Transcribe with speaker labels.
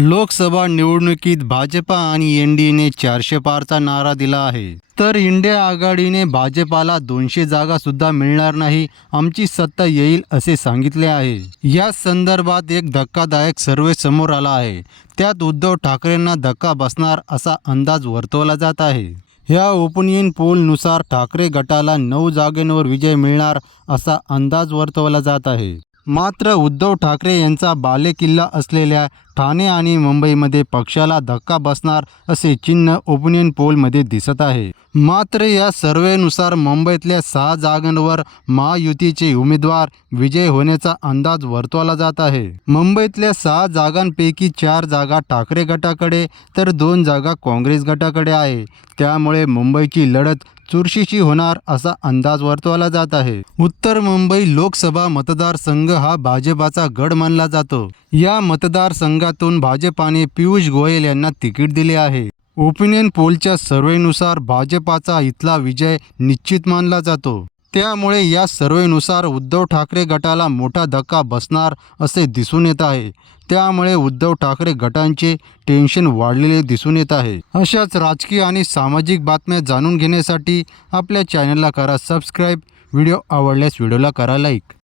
Speaker 1: लोकसभा निवडणुकीत भाजपा आणि N D एने चारशे पारचा नारा दिला आहे. तर इंडिया आघाडीने भाजपाला दोनशे जागा सुद्धा मिळणार नाही आमची सत्ता येईल असे सांगितले आहे. या संदर्भात एक धक्कादायक सर्वे समोर आला आहे. त्यात उद्धव ठाकरेंना धक्का बसणार असा अंदाज वर्तवला जात आहे. या ओपिनियन पोलनुसार ठाकरे गटाला नऊ जागेंवर विजय मिळणार असा अंदाज वर्तवला जात आहे. मात्र उद्धव ठाकरे यांचा बालेकिल्ला असलेल्या ठाणे आणि मुंबईमध्ये पक्षाला धक्का बसणार असे चिन्ह ओपिनियन पोलमध्ये दिसत आहे. मात्र या सर्वेनुसार मुंबईतल्या सहा जागांवर महायुतीचे उमेदवार विजय होण्याचा अंदाज वर्तवला जात आहे. मुंबईतल्या सहा जागांपैकी चार जागा ठाकरे गटाकडे तर दोन जागा काँग्रेस गटाकडे आहे. त्यामुळे मुंबईची लढत चुरशीची होणार असा अंदाज वर्तवला जात आहे. उत्तर मुंबई लोकसभा मतदारसंघ हा भाजपाचा गड मानला जातो. या मतदारसंघातून भाजपाने पियुष गोयल यांना तिकीट दिले आहे. ओपिनियन पोलच्या सर्वेनुसार भाजपाचा इथला विजय निश्चित मानला जातो. त्यामुळे या सर्वेनुसार उद्धव ठाकरे गटाला मोठा धक्का बसणार असे दिसून येत आहे. त्यामुळे उद्धव ठाकरे गटांचे टेन्शन वाढलेले दिसून येत आहे. अशाच राजकीय आणि सामाजिक बातम्या जाणून घेण्यासाठी आपल्या चॅनलला करा सबस्क्राईब व्हिडिओ आवडल्यास व्हिडिओला करा लाईक